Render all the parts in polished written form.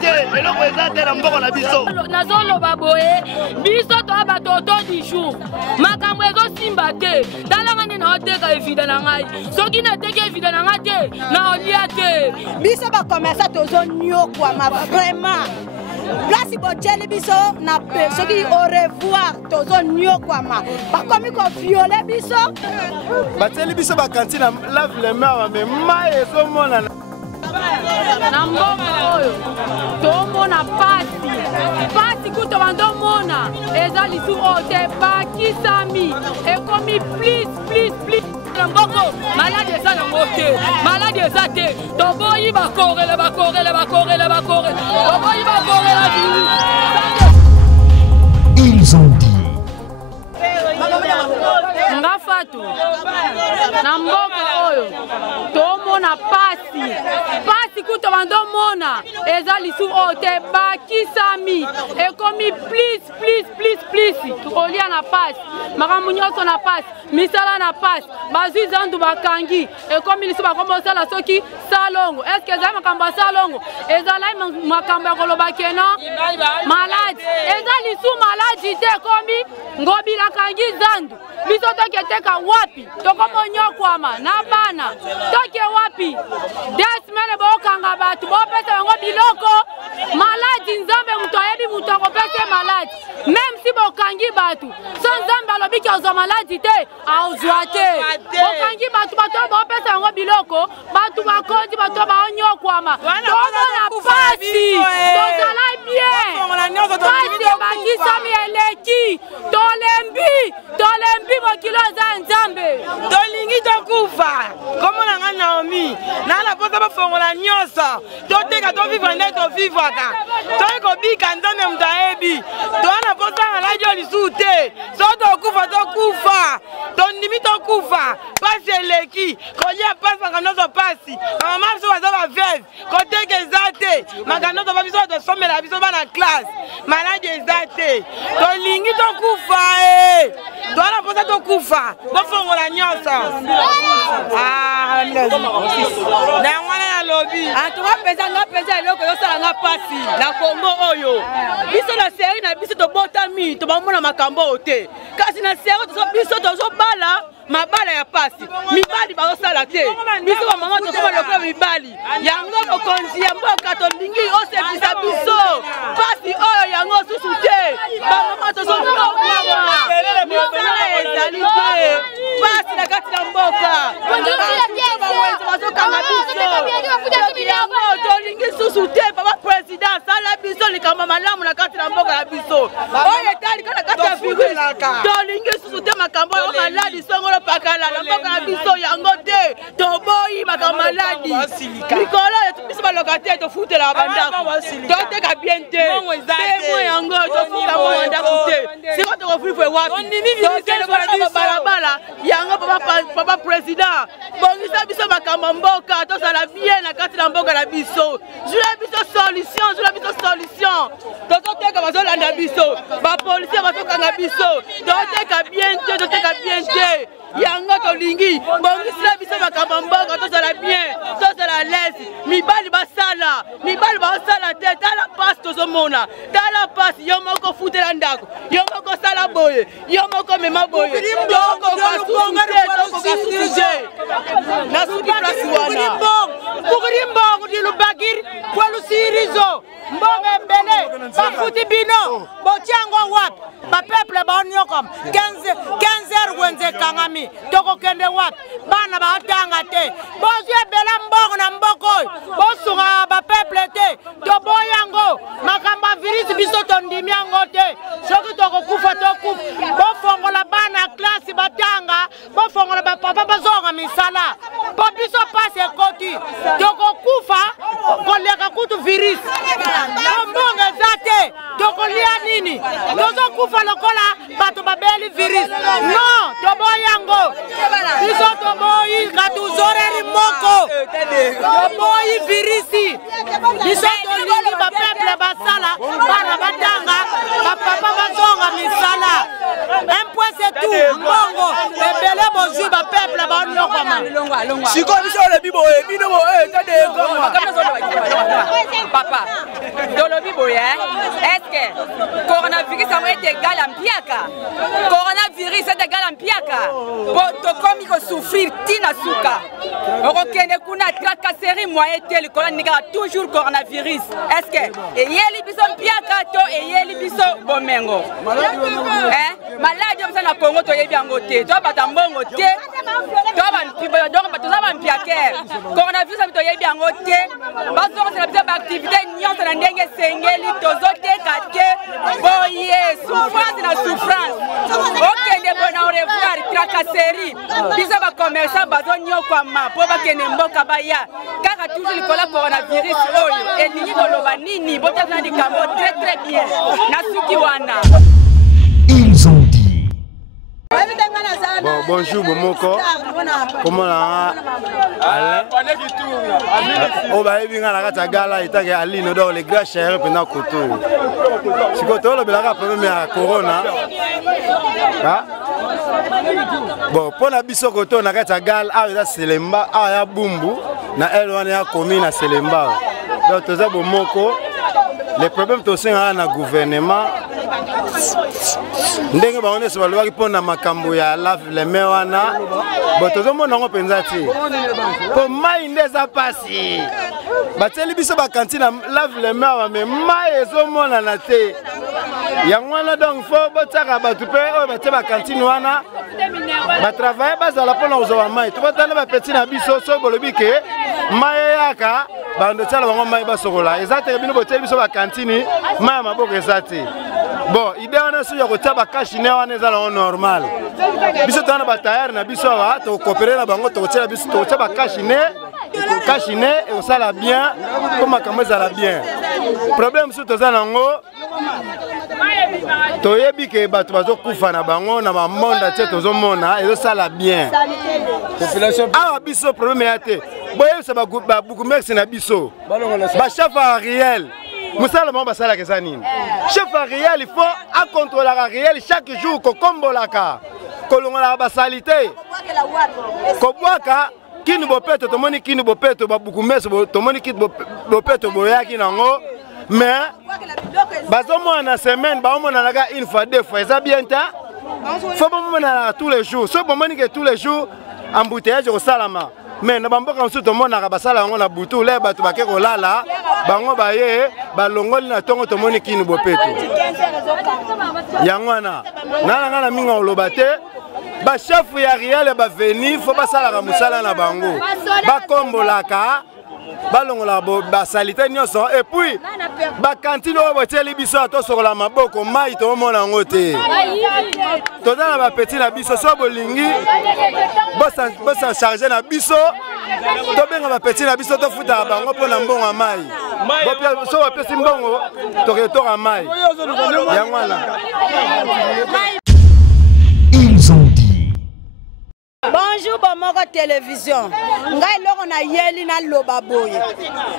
te eloko eza te na mboka na biso nazoloba boye biso toa batoto du jour makambo ezosimba te talanga nde naoteka evida na ngai soki nateki evida na ngai te naolia te biso bakomesa tozoniokwama vraiment place botieli biso na pe soki au revoir tozoniokwama bakomi koviole biso batieli biso bakantine lave le main me mai ezomonana na mboka oyo tomona pasi kuto bandomona eza lisu oyo te bakisami ekomi plis na mboko maladi eza nango te maladi eza te toboyi bakorele toboyi bakorela Ils ont dit nga fatu na mboka oyo tomona pasi kuto bandomona eza lisu oyo te bakisami ekomi plis olia na pasi makambo nyonso na pasi misala na pasi bazwi zandu bakangi ekomi lisu bakomba osala soki salongo eske ezali makambo ya salongo ezalai makambo ya koloba kena maladi eza lisu maladi te ekomi ngobila kangi zandu biso toketeka wapi tokomonyokwama na bana toke wapi desmene bokanga batu bopesa bango biloko maladi nzambe mutu ayebi mutu akopesa maladi même si bokangi batu so nzambe alobiki azwa maladi te aozwa te bokangi batu bopesa bango biloko batu bakonzi batu baonyokwama tomona pasi tozala bien pasi ebakisami eleki tolembi mokilo eza nzambe tolingi tokufa komona nga Naomi nana posa bafongola nyonso toteka tovivre nde tovivwaka toyi kobika nzambe mutu ayebi toana posa maladi oyo lisusu te so tokufa tondimi tokufa pasi eleki kolia pasi makambo nyonso pasi bamama biso baza baveve koteka eza te makambo nyonso ba biso tosomela biso bana classe maladi eza te tolingi tokufa toana posa tokufa bofongola nyonso na ngwana na lobi atuka peza eloko yosala nga pasi na Kongo oyo biso na seri na biso tobotami tobamona makambo oyo te kasi na seri biso tozobala mabala ya pasi mibali bazosala te biso bamama tosoma lokola mibali yango mokonzi ya mboka tolingi osepisa biso pasi oyo yango susu te bamama tosomamama ezali te pasi na kati na mboka bazokanga biso yango tolingi susu te papa president sala biso likambo malamu na kati na mboka na biso oyo etali kaka kati ya virus tolingi susu te makambo oyo maladi songolo pakala na mboka na biso yango te toboyi makambo maladi mikolo biso baloka te tofutela bandako toteka bien te temo yango tofuta mo bandako te siko tokofifwe wapi tokele balabala yango papa president bongisa biso makambo mboka tosala bien na kati na mboka na biso zula biso solution tototeka bazolanda biso bapolisier bazokanga biso toteka bien te yango tolingi bongisila biso makambo mboka tosala bien tosala lesi mibali basala te tala pasi tozomona tala pasi yo moko futela ndako yo moko sala boye yo moko mema boye nasuki plasi wana bukiri mbongo di lubakiri kwa lusirizo mbongo mbele bafuti bino bochango wapi bapeple baonyokam 15 wenze kangami toko kende wapi bana baotanga te bozwe bela mbongo na mboko bosunga bapeple te toboyango makamba virus biso tondimiango te soki tokokufa bofongola bana klasi batanga bofongola bapapa bazonga misala po biso pasi ekoti tokokufa koleka kutu virus mbongo eza te tokolia nini tozokufa lokola bato babeli virus no toboyango biso toboyi katuzoreri moko toboyi virisi biso tolingi bapeple basala bana batanga bapapa bazonga misala un point c'est tout mbongo ebele bozwi peuple ba siko biso le bibo e bino bo e tade papa dolobi boye est-ce que coronavirus est égal à mpiaka coronavirus est égal à mpiaka poto komi ko souffrir tina suka okokende kuna tracasserie moyen tel ko nika toujours coronavirus est-ce que eyeli biso mpiaka to eyeli biso bomengo maladi obisa na Congo to yebi yango te to bata mbongo te to ba donc bato za ba mpiaker coronavirus to yebi yango te bazo ko c'est la activité nyonso na ndenge sengeli tozoteka te boye souffrance na souffrance okende bona au revoir tracasserie biso ba commerçant bazo nyokwama po bakende mboka baya kaka toujours likola coronavirus oyo elingi koloba nini botana likambo très bien na suki wana. Ils ont dit. Bon, bonjour Bomoko. Comment là? Oh bah il vient à la Katagala, il t'a dit Ali nous donne les grands chers pendant Koto. Si Koto le belga problème à Corona. Bon, pour la biso Koto na Katagala, ah il a Selemba, ah il a Bumbu, na Elwane a commis na Selemba. Donc tout ça Bomoko. Les problèmes aussi dans le gouvernement. Ndenge baone se balwa kipona makambo ya lave les mains wana botozo mona ngo penza ti po mai ndeza pasi bateli biso ba cantine lave les mains wa me mai ezo mona na te yangwana donc fo botaka batu pe o bate ba cantine wana ba travailler bazala pona uzo mai to batana ba petit na biso so bolobi ke mai yaka bando tsala bango mai basokola ezate bino boteli biso ba cantine mai maboko ezate. Bon, idée on a su ya kotaba cash ne wana ezala normal. Biso tana ba tayar na biso wa to coopérer na bango to tshela biso to tshaba cash ne et on sala bien comme makambo ezala bien. Problème su to zala ngo to yebi ke bato bazo kufa na bango na ba monde tse to zo mona ezo sala bien. Population ah biso problème ya te. Boye se ba beaucoup merci na biso. Ba chef Ariel Moussala Mamba Sala Kesanine. Chef Ariel, il faut contrôler Ariel chaque jour, qu'on combolaka, qu'on a la salité. Koboaka, qui nous bopette, tout le monde qui nous bopette, beaucoup mais tout le monde qui nous bopette, boyaki nango. Mais, bazomo en semaine, bazomo nanaga une fois, deux fois, ça bien ta. Faut pas me tous les jours. Sauf moment que tous les jours, embouteillage au salama. Mais na bamboka nsuto to mona ka basala ngo na butu le batu bake ko lala bango baye balongoli na tongo to moni kini bopeto yangwana na minga olobate ba chef ya Ariel ba venir faut basala ka musala na bango ba kombolaka balongola ba salite nyonso et puis ba cantine o boteli biso to sokola maboko mai to mona ngote to na ba petit na biso so bolingi bosa charger na biso to benga ba petit na biso to futa bango pona mbongo mai bo so ba pesi mbongo to retour mai yangwana. Ils ont dit. Bonjour Bomoko télévision. Ngai loko na yeli na loba boye.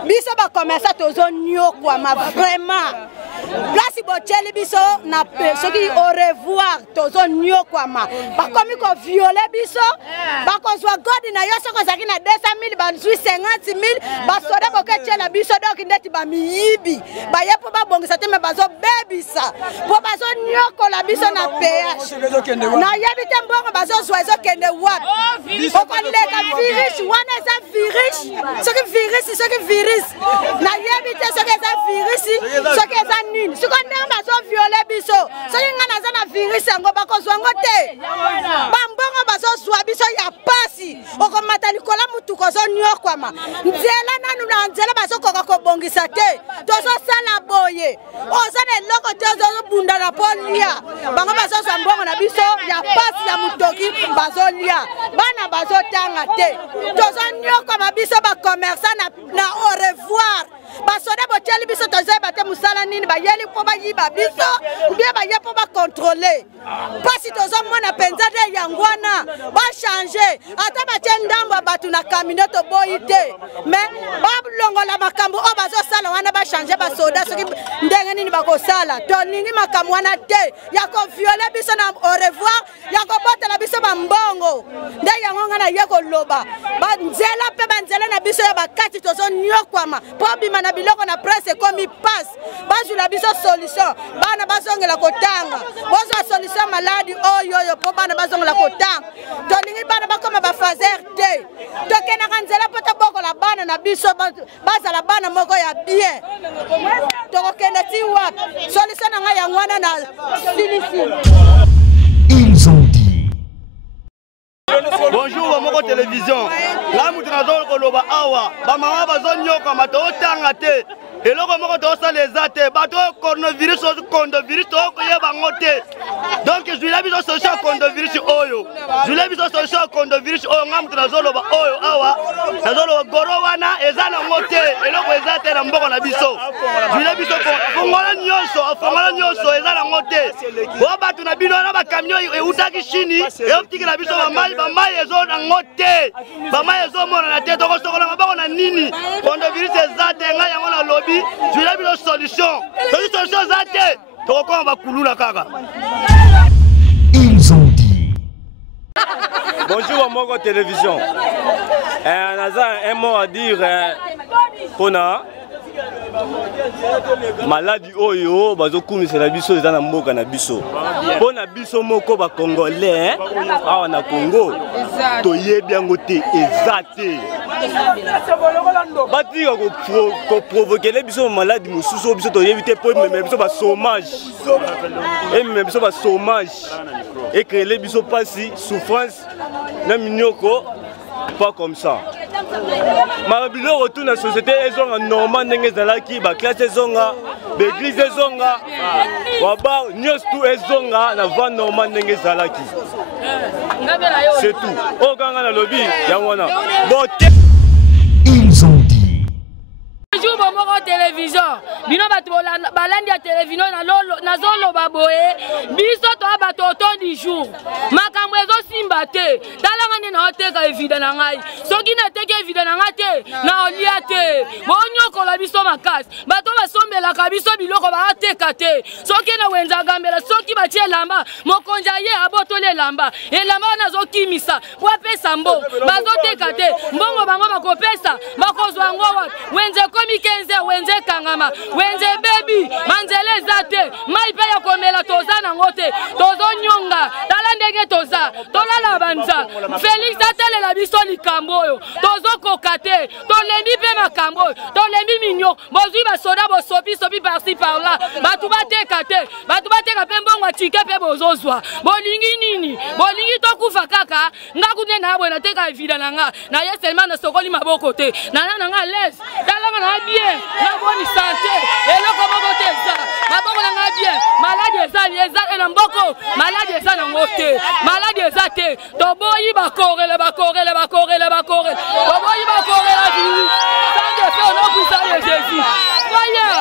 Biso ba commerçant tozo nyokwa ma vraiment. Place bocheli biso na soki au revoir tozo nyokwa ma. Ba komi ko violer biso. Ba ko zwa god na yo soko zaki na 200,000 ba zwi 50,000 ba soda boketela biso donc ndeti ba miyibi. Ba yepo ba bongisa te me bazo bebisa. Po bazo nyokola biso na péage. Na yebite mbongo bazo zwa ezo kende wa. Okoleka virus wana eza virus soki virus na yebite soki eza virus soki eza nini siko ndenge bazo viole biso soki ngana aza na virus yango bakozwa ngo te bambongo bazozwa biso ya pasi okomata likola mutu kozonyokwama nzela nanu na nzela bazokoka kobongisa te tozosala boye oza na eloko te ozobunda na polia bango bazozwa mbongo na biso ya pasi ya mutoki bazolia bana bazotanga te tozonyokwa mabiso ba commerçant na au revoir basoda boteli biso tozeba te musala nini bayeli po bayiba biso ubie baye po ba contrôler pasi tozomona penza de yangwana ba changer ata batie ndambo batu na kaminoto boyite mais bablongola makambo o bazosala wana ba changer basoda soki ndenge nini bakosala to ningi makambo wana te ya ko violer biso na au revoir ya ko botela biso bambongo nde yango nga na ye koloba banzela mpe banzela na biso ya bakati tozonyokwama mpo bima na biloko na presse ekomi passe bazwila biso solution bana bazongela kotanga bozwa solution maladi oyoyo mpo bana bazongela kotanga tolingi bana bakoma bafaser te tokendaka nzela mpo tobokola bana na biso bazala bana moko ya bien tokokende ti wapi solution na ngai yango wana na silisi. Ils ont dit. Bonjour, Moko Télévision. Là, nous avons koloba awa. Ba mama bazonyoka mato tanga te. Eloko moko to sa les ate. Bato coronavirus condovirus to ko yeba ngote. Donc je vais biso solution condovirus oyo. Je vais biso solution condovirus oyo ngam tunazoloba oyo awa. Nazolo goro wana ezana ngote. Eloko ezate na mboko na biso. Je vais biso fongola nyonso ezana ngote. Bo batu na bino na ba camion e utaki chini. E optiki na biso ba mai ezo na ngote. Ba mai ezo mona na te to ko sokola mabako na nini. Condovirus ezate nga yango na lobby. Je vais avoir une solution. Solution zate. Toko ba kulula kaka. Ils ont dit. Bonjour Moko Télévision. On a un mot à dire pour maladie oyo bazokumisa na biso eza na mboka na biso pona biso moko ba congolais awa na Congo toyebi yango te ezate batika ko provoquer biso maladie mususu biso toyebi te po même biso ba chômage et même biso ba chômage et créer biso pasi souffrance na minyoko pas comme ça. Marabilo retourne à la société, ils ont un normal n'engezalaki, ba classe zonga, l'église zonga, waba nyos tout zonga, na van normal n'engezalaki. C'est tout. Au ganga na lobby, yamwana. Ils ont dit. Bonjour Moko Télévision. Bino bato balandi ya télévision na zolo baboye. Biso to bato autant du jour. Makambo ezo simba te. Talanga ne na oteka evida na ngai. Soki na teke evida na ngai te na olia te. Bonyoko la biso makasi. Bato basombela ka biso biloko ba ateka te. Soki na wenza gambela soki ba tie lamba mokonja ye abotole lamba. Elamba na zo kimisa. Kwa pesa mbo. Bazo teka te. Mbongo bango bakopesa. Bakozwa ngo wenze komi kenze wenze kangama wenze baby manzele zate mai pe ya komela toza na ngote tozo nyonga tala ndenge toza tolala banza Félix atele la biso likambo yo tozo kokate tolembi pe makambo tolembi minyo bozwi ba soda bo sopi par-ci par-là batu bateka pe mbongo tike pe bozozwa bolingi nini bolingi to kufa kaka ngakune na bwana teka evida nanga na yeselma na sokoli maboko te na nanga les tala na bien na bonne santé et le comment te ça maboko na bien malade eza na mboko malade eza na ngote malade eza te to boyi ba korele boyi ba korela vie sans de faire no puissance de Jésus voyez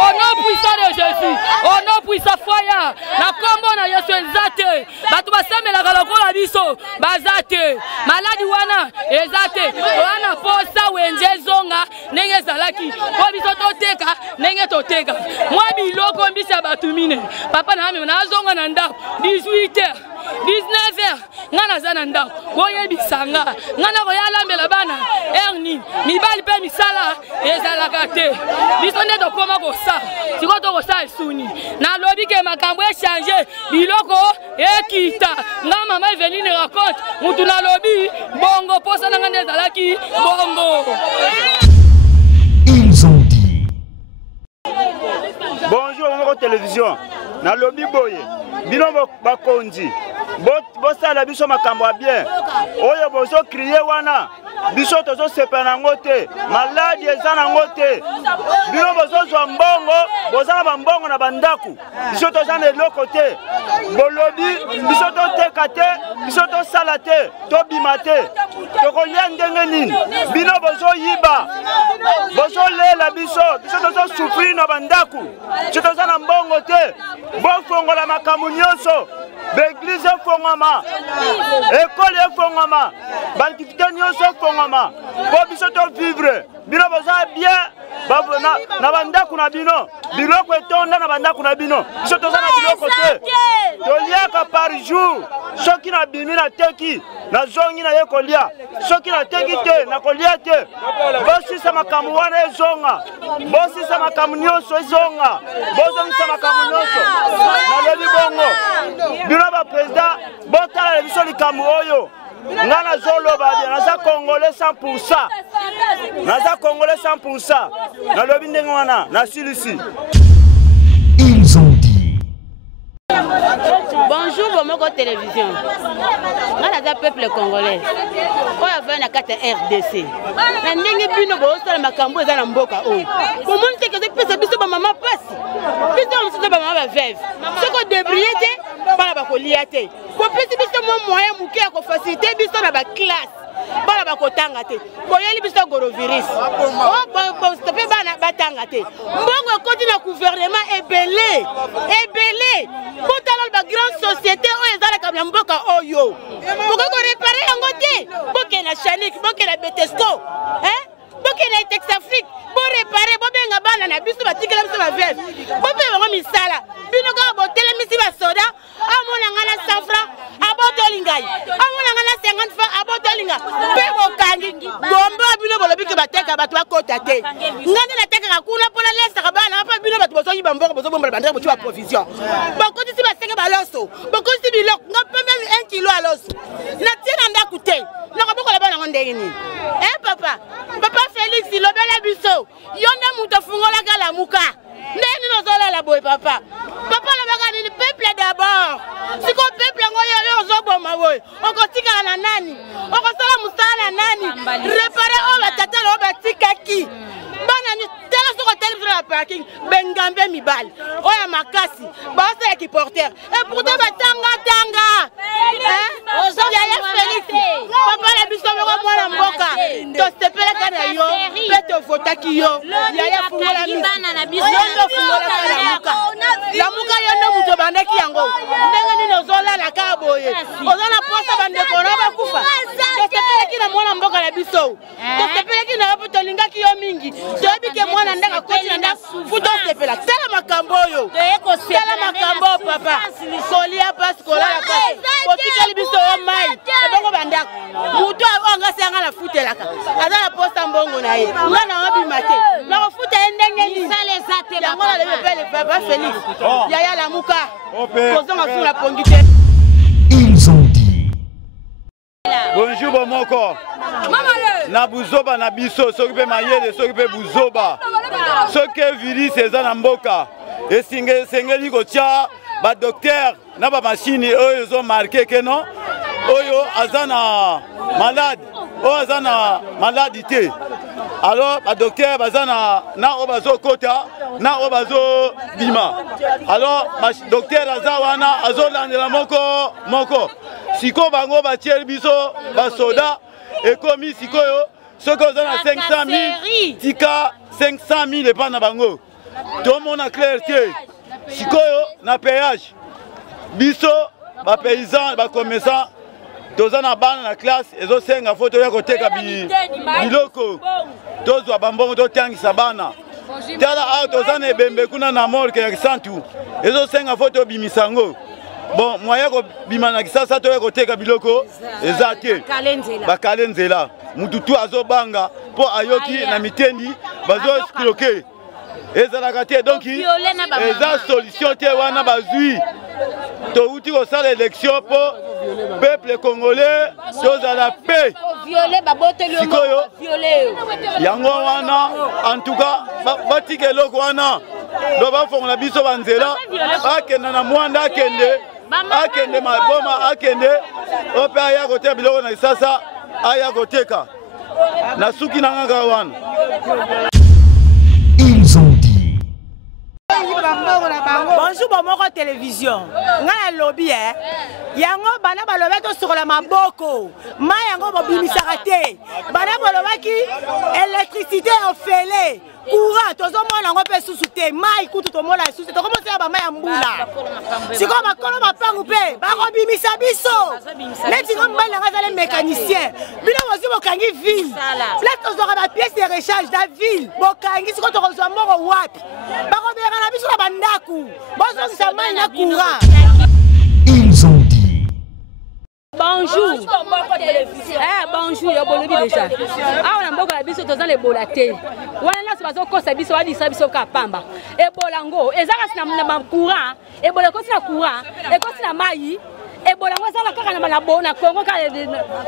au nom puissant de Jésus au nom puissant foya na kombo na Yesu ezate batu basamela kala kola biso bazate maladi wana ezate wana posa wenje zonga nenge zalaki po biso toteka nenge toteka mwa biloko mbisa batumine papa na ame na zonga na ndako 18h 19h ngana zana ndako boye bisanga ngana ko yalambela bana erni mibali pe misala ezalaka te biso nde tokoma kosa siko to kosa esuni na lobi ke makambo e changer biloko ekita nga mama Eveline raconte mutu na lobi bongo posa na ngande ezalaki bongo. Ils ont dit. Bonjour Moko Télévision. Na lobi boye bino bakonzi bosala biso makambo ya bien oyo bozo crier wana biso tozo sepana ngote maladi eza na ngote bino bozozwa mbongo bozala bambongo na bandaku biso toza na eloko te bolobi biso toteka te biso tosala te tobima te tokolia ndenge nini bino bozoyiba bozolela biso tozosufrir na bandaku biso toza na mbongo te bofongola makambo nyonso l'église efongama école efongama bantifite nyonso efongama po biso tovivre bino boza bien na bandaku na bino biloko etonda na bandaku na bino biso toza na biloko te toliaka par jour soki nabimi nateki nazongi naye kolia soki nateki te nakolia te bosisa makambo wana ezonga bosisa makambo nyonso ezonga bozongisa makambo nyonso nalobi bongo bino bapresident botala biso likambo oyo nga nazoloba bien naza congolais 100%. Naza congolais 100%. Nalobi ndenge wana nasilisi. Ils ont dit. Bonjour Bomoko Télévision. Nga naza peuple congolais. Oyo avaya na kati ya RDC. Na ndenge bino bosala makambo eza na mboka oyo. Bomoni te keze pesa biso ba mama pasi. Biso mosusu ba mama ba veuve. Soko débrouiller te bana bakolia te. Ko pesi biso mo moyen muke ya ko faciliter biso na ba classe. Bana bakotanga te. Boyeli biso gorovirus. Oh stopé bana batanga te. Mbongo ekoti na gouvernement ebele. Ebele. Botala ba grande société oyo ezalaka na mboka oyo. Boko réparer yango te. Boke na Chanik, boke na Betesco. Hein? Boke na Texafrique. Bo réparer bo benga bana na biso batikela biso ba veuve. Bo pe bango misala. Bino ka botele misi ba soda. Amona ngana 100 francs. Abotolingai. Amona ngana 50 francs. Abotolinga. Pe bokangi. Gombo bino bolobiki bateka bato bakota te. Ngana na teka kuna pona lesa kabana apa bino bato bosoyi bamboko bozo bomba bandre botu ba provision. Boko tisi ba senge baloso. Boko tisi biloko ngapa même 1 kilo aloso. Na tina ndaku te. Nako boko la bana ngondenge ni. Papa. Papa Félix lobela biso. Yonde muto fungola kala muka. Ndeni nozola la boy papa. Papa la bagani ni peuple d'abord. Siko peuple ngoyo yo zoboma boy. Oko tika na nani? Oko sala musala nani? Réparer o batata lo batikaki. Bana ni tela soko tele la parking bengambe mibali. Oya makasi. Ba sa ki porteur. Et pourtant batanga tanga. Yaya Félix. Papa la biso ko mwana mboka. To stepela kana yo. Peto fotaki yo. Yaya fungola mi. Yondo fungola kana muka. La muka yondo muto bandaki yango. Ndenge ni nozola la kaboye. Ozola posa bande koroba kufa. To stepela kina mwana mboka la biso. To stepela kina hapo lingaki yo mingi. Tobi ke mwana ndaka koti na ndaka futo stepela. Tela makambo yo. Tela makambo papa. Kolia pas kola pas. Kotika biso o mai. Ebongo bandako. Muto anga senga la futelaka. Azala posa mbongo na ye. Ngana wabi mate. Na futa ndenge ni sale zate ba. Ngona le pele papa Félix. Yaya la muka. Kozonga sur la pongite. Ils ont dit. Bonjour Bomoko. Na buzoba na biso soki pe mayele soki pe buzoba. Soki virus eza na mboka. Esengeli kotia ba docteur na ba machine oyo zo marqué que non. Oyo azana malade. Oyo azana maladité. Alors ba docteur bazana na obazo kota na obazo bima. Alors ba docteur azawana azolandela moko. Siko bango ba tiel biso ba soda ekomi sikoyo soko ozana 500 000 tika 500 000 epa na bango. Tout monde a clarté. Sikoyo na péage. Biso ba paysan ba commerçant tozana bana na classe ezo senga photo ya koteka biloko. Tozwa bambongo to tangisa bana. Tala a tozana ebembe kuna na mort ke santu. Ezo senga photo bimisango. Bon, moyen ko bimana kisasa to ya koteka biloko ezate. Ba kalenzela. Mututu azobanga po ayoki na mitendi bazo escroquer. Ezalaka te donc eza solution te wana bazui. To uti ko sala élection pour peuple congolais tozala paix. Violer baboteli sikoyo yango wana en tout cas batike eloko wana do bafongola biso banzela akenda na mwanda akende maboma akende ope aya koteka biloko na sasa aya koteka na suki na ngaka wana. Ils ont dit. Bonjour Bomoko Télévision. Nga lobby yango bana baloba to sur la maboko. Ma yango bobimisaka te. Bana balobaki électricité ofele. Courant tozo mona yango pe susu te. Mai kutu to mona susu. To commencer ba mai mbula. Siko makolo mapangu pe ba kobimisa biso. Neti ngo mbala nga zale mécanicien. Bino bozi bokangi ville. Là tozo ba pièce de recharge da ville. Bokangi siko to kozwa moko wapi. Ba kobera na biso na bandaku. Bozo sa mai na courant. Ils ont dit. Bonjour. Bonjour, yo bolobi déjà. Ah on mboka la biso tozan le bolate. Wana so bazo kosa biso wa disa biso ka pamba. E bolango, ezaka sina na courant, e bolako sina courant, e ko sina mai. Et bolango sala kaka na bona Congo ka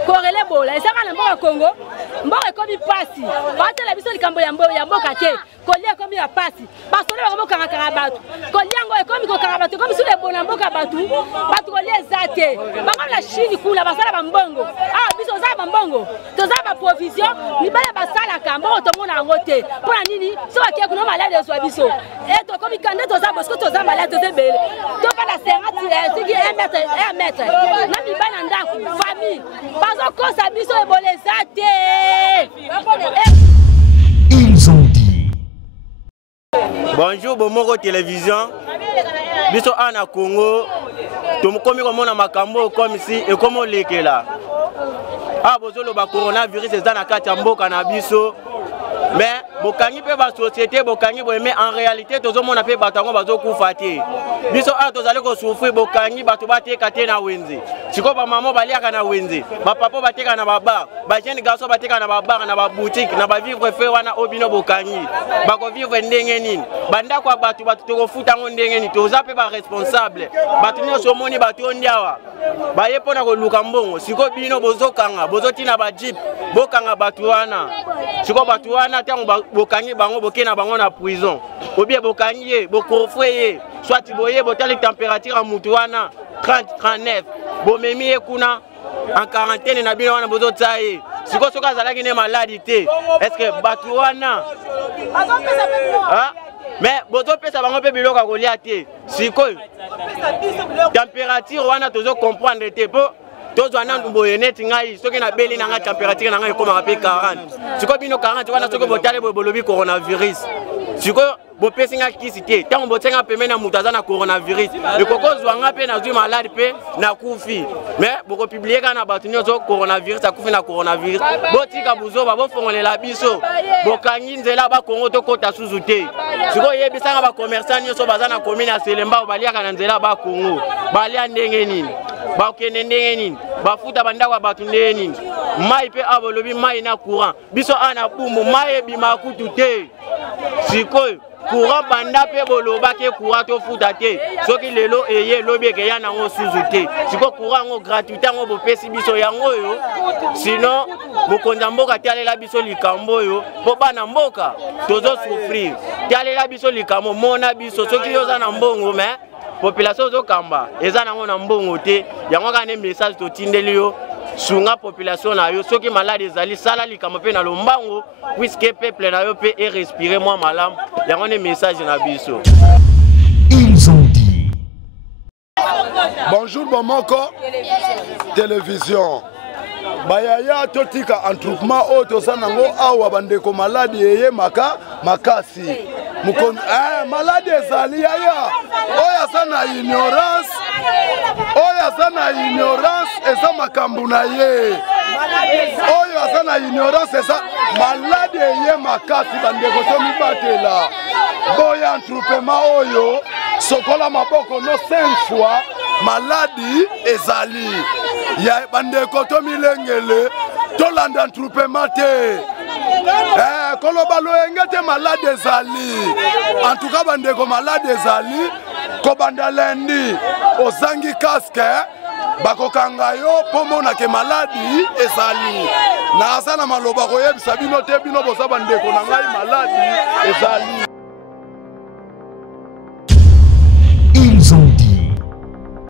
korele bola ezaka na mboka Congo mboka komi pasi bata la biso likambo ya mboka ke kolia komi ya pasi basole ba mboka kaka batu kolia ngo ekomi ko kaka batu komi sule bona mboka batu kolia zate bango la Chine kula basala ba mbongo biso za ba mbongo toza ba provision ni bala basala kambo to mona ngote pona nini so akia kuna malade so biso to komi kande toza parce que toza malade toza bele to pa la serra sigi 1 mètre na mibana ndaku famille bazo kosa biso eboleza te. Ils ont dit. Bonjour Bomoko Télévision. Biso ana Congo. Tomokomi komona makambo comme ici et comme lekela. Bozolo ba coronavirus eza na kati ya mboka na biso. Mais bokangi pe ba société bokangi bo mais en réalité tozomona pe batango bazokufa te. Biso tozali ko souffrir bokangi bato bateka te na wenze. Siko ba maman baliaka na wenze. Ba papa bateka na baba, ba jeune garçon bateka na bar na ba boutique na ba vivre fe wana obino bokangi. Ba ko vivre ndenge nini. Banda kwa bato to futa ngo ndenge nini. Toza pe ba responsable. Bato nyonso moni bato ndiawa. Ba yepona ko luka mbongo. Siko bino bozokanga, bozotina ba jeep, bokanga bato wana. Siko bato wana tango bokangi bango bokena bango na prison. Obie bokangi ye, bokorofwe soit boye botali température à mutu wana 30 39. Bomemi ye kuna en quarantaine na bino wana bozotsaye. Siko soka zalaki ne maladie te. Est-ce que bato wana mais bozo pesa bango pe biloka kolia te. Siko température wana tozo comprendre te po tozo na boye net ngai soki na beli na nga température na ngai koma pe 40. Siko bino 40 wana soko botale bolobi coronavirus. Siko bopesi nga kisi te tango botenga peme na mutu aza na coronavirus ekokozwa nga pe nazwi malade pe na kufi mais boko publier ka na bato nyonso coronavirus akufi na coronavirus botika buzoba bofongolela biso bokangi nzela ba Congo to kota suzu te siko yebisanga ba commerçant nyonso baza na commune ya Selemba baliaka na nzela ba Congo balia ndenge nini bakende ndenge nini bafuta bandako bato ndenge nini mai pe abolobi mai na courant biso ana bumu mai ebima kutu te sikoyo courant banda pe boloba ke courant to futa te soki lelo eye lobi ke ya nango suzu te siko courant ngo gratuité ngo bopesi biso yango yo sinon bokonza mboka tialela biso likambo yo po bana mboka tozo souffrir tialela biso likambo mona biso soki yoza na mbongo mais population zo kamba eza nango na mbongo te yango kana message to tindeli yo sunga population na yo soki malade ezali sala likambo pe na lombango puisque peuple na yo pe et respirer moi malam yango ne message na biso. Ils ont dit. Bonjour Bomoko Télévision. Bayaya totika entroupement auto sanango awa bandeko malade yeye makasi mukon malade ezali yaya oya sana ignorance eza makambu na ye oyo sana ignorance eza malade yeye makasi bandeko to mibatela boya entroupement oyo sokola maboko no 5 fois maladi ezali ya bandeko to milengele to landa entroupement te koloba loyenge te malade ezali en tout cas bandeko malade ezali ko banda lendi ozangi casque bakokanga yo po mona ke maladi ezali na asana maloba koyebisa bino te bino bosa bandeko na ngai maladi ezali.